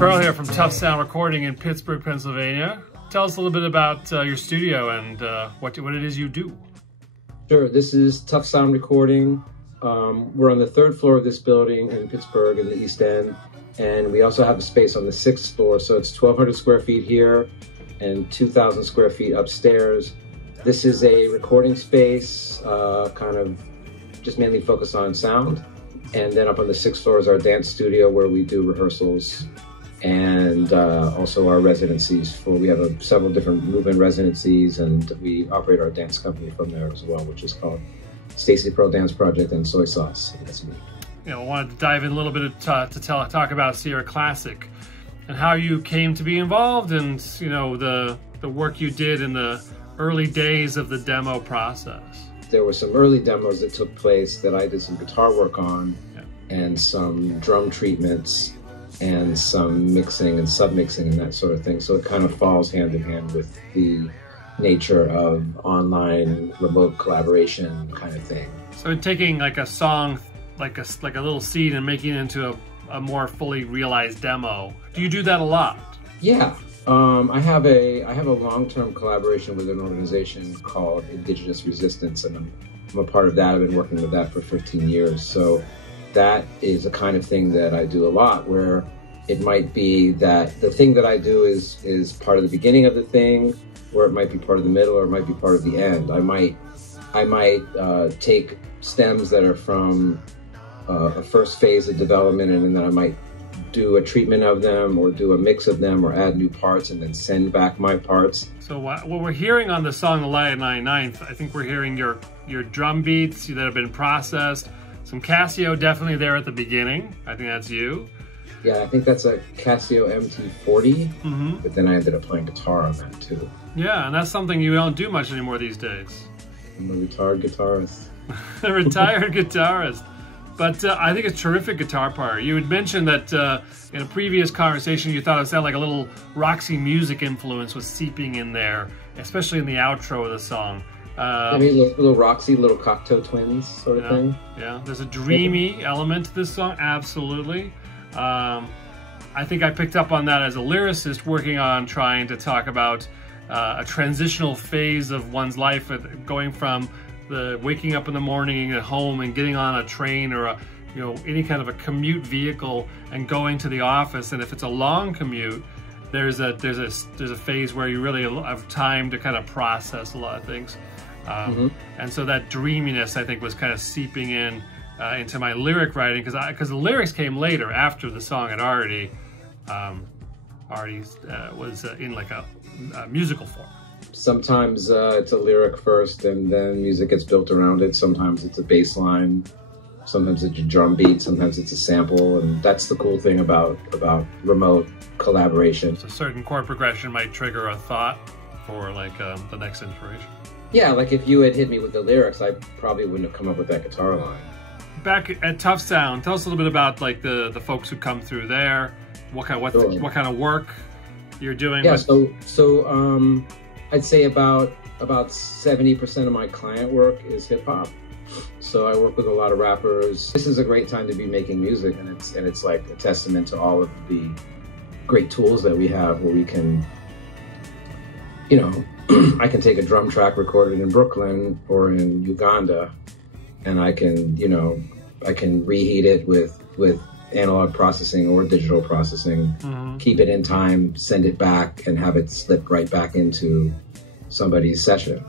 Pearl here from Tuff Sound Recording in Pittsburgh, Pennsylvania. Tell us a little bit about your studio and what it is you do. Sure, this is Tuff Sound Recording. We're on the 3rd floor of this building in Pittsburgh in the East End, and we also have a space on the 6th floor, so it's 1,200 square feet here and 2,000 square feet upstairs. This is a recording space, kind of just mainly focused on sound. And then up on the 6th floor is our dance studio where we do rehearsals and also our residencies. We have several different movement residencies, and we operate our dance company from there as well, which is called DJ Pearl Dance Project and Soy Sos. That's me. I wanted to dive in a little bit to talk about Sierra Classic and how you came to be involved, and the work you did in the early days of the demo process. There were some early demos that took place that I did some guitar work on, and some drum treatments and some mixing and sub-mixing and that sort of thing. So it kind of falls hand in hand with the nature of online remote collaboration kind of thing. So taking like a song, like a little seed, and making it into a more fully realized demo. Do you do that a lot? Yeah. I have a long-term collaboration with an organization called Indigenous Resistance, and I'm a part of that. I've been working with that for 15 years. So that is a kind of thing that I do a lot, where it might be that the thing that I do is part of the beginning of the thing, or it might be part of the middle, or it might be part of the end. I might take stems that are from a first phase of development, and then I might do a treatment of them, or do a mix of them, or add new parts, and then send back my parts. So what we're hearing on the song The Light 99th, I think we're hearing your drum beats that have been processed, some Casio definitely there at the beginning. I think that's you. Yeah, I think that's a Casio MT40, but then I ended up playing guitar on that too. Yeah, and that's something you don't do much anymore these days. I'm a retired guitarist. A retired guitarist. But I think it's a terrific guitar part. You had mentioned that in a previous conversation you thought it sounded like a little Roxy Music influence was seeping in there, especially in the outro of the song. I mean, little Roxy, little Cocteau Twins sort of thing. Yeah, there's a dreamy element to this song, absolutely. I think I picked up on that as a lyricist working on trying to talk about a transitional phase of one's life, going from the waking up in the morning at home and getting on a train or any kind of a commute vehicle and going to the office. And if it's a long commute, there's a phase where you really have time to kind of process a lot of things. And so that dreaminess, I think, was kind of seeping in into my lyric writing, because the lyrics came later after the song had already was in like a musical form. Sometimes it's a lyric first, and then music gets built around it. Sometimes it's a bass line, sometimes it's a drum beat, sometimes it's a sample, and that's the cool thing about remote collaboration. So a certain chord progression might trigger a thought for like the next inspiration. Yeah, like if you had hit me with the lyrics, I probably wouldn't have come up with that guitar line. Back at Tuff Sound, tell us a little bit about like the folks who come through there. What kind of work you're doing? Yeah, so I'd say about 70% of my client work is hip hop. So I work with a lot of rappers. This is a great time to be making music, and it's like a testament to all of the great tools that we have, where we can, I can take a drum track recorded in Brooklyn or in Uganda, and I can reheat it with analog processing or digital processing, keep it in time, send it back, and have it slip right back into somebody's session.